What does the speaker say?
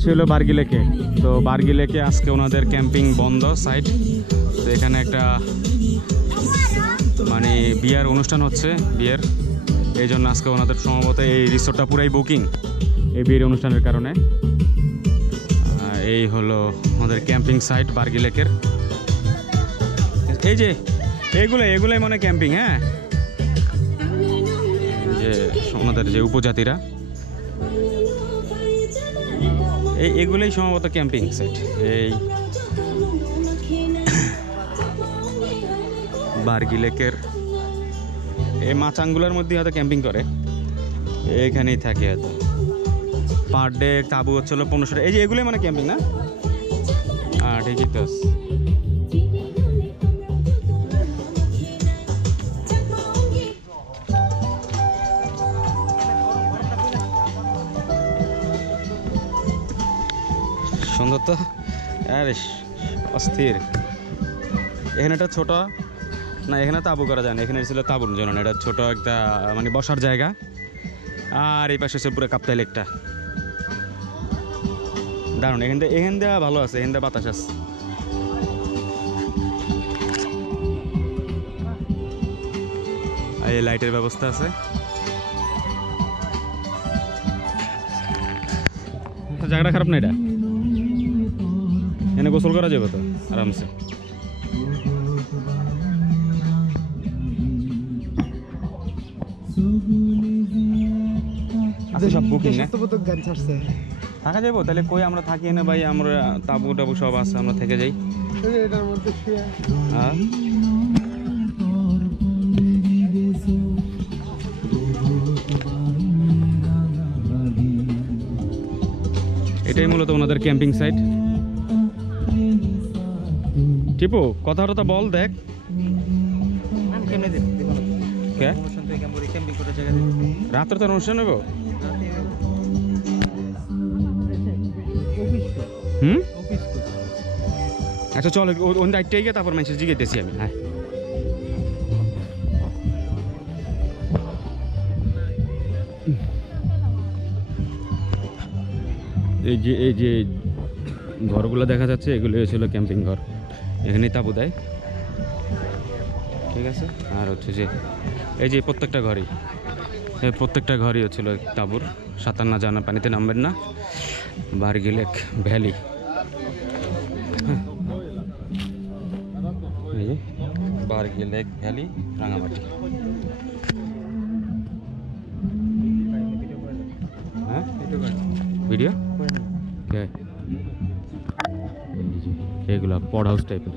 আসছি হলো বার্গি লেকে। তো বার্গি লেকে আজকে ওনাদের ক্যাম্পিং বন্ধ সাইট। তো এখানে একটা মানে বিয়ের অনুষ্ঠান হচ্ছে, বিয়ের এই জন্য আজকে ওনাদের সম্ভবত এই রিসোর্টটা পুরাই বুকিং এই বিয়ের অনুষ্ঠানের কারণে। এই হলো আমাদের ক্যাম্পিং সাইট বার্গি লেকের। এই যে এগুলাই মানে ক্যাম্পিং। হ্যাঁ, যে ওনাদের যে উপজাতিরা, এগুলোই সম্ভবত ক্যাম্পিং সাইট। এই বার্গি লেকের এই মাচাংগুলোর মধ্যে হয়তো ক্যাম্পিং করে, এইখানেই থাকে হয়তো। পার ডে তাবু হচ্ছিল 1500 টাকা। এই যে এগুলোই মানে ক্যাম্পিং না? ঠিকই তো। সুন্দর তো, আরে অস্থির। এখানে একটা ছোট না, এখানে তাবু করা যায় না, এখানে ছিল তাবুর জন্য এটা ছোট একটা মানে বসার জায়গা। আর এই পাশে হচ্ছে পুরো কাপ্তাই লেকটা, দারুণ। এখান দেওয়া ভালো আছে, এখান দেওয়া বাতাস আছে। এই লাইটের ব্যবস্থা আছে। জায়গাটা খারাপ না, এটা এখানে গোসল করা যাবে তো আরামসে। সব বুকিং থাকা যাবো তাহলে কই আমরা থাকি না ভাই, আমরা তাবু টাবু সব আছে, আমরা থেকে যাই। হ্যাঁ, এটাই মূলত ওনাদের ক্যাম্পিং সাইট। টিপু কথাটা তো বল, দেখ রাত্রে তো অনুষ্ঠান হইব। আচ্ছা চল ওই দায়িত্বে গিয়ে তারপর মানুষের জিজ্ঞেসি আমি। হ্যাঁ, এই যে ঘরগুলো দেখা যাচ্ছে এগুলো ছিল ক্যাম্পিং ঘর, এখানেই তাবু দেয়। ঠিক আছে, আর হচ্ছে যে এই যে প্রত্যেকটা ঘরই হচ্ছিল তাবুর। সাঁতার না জানা পানিতে নামবেন না। বার্গি লেক ভ্যালি, এই যে বার্গি লেক ভ্যালি, রাঙামাটি। হ্যাঁ, ভিডিও এগুলা পড হাউস টাইপের।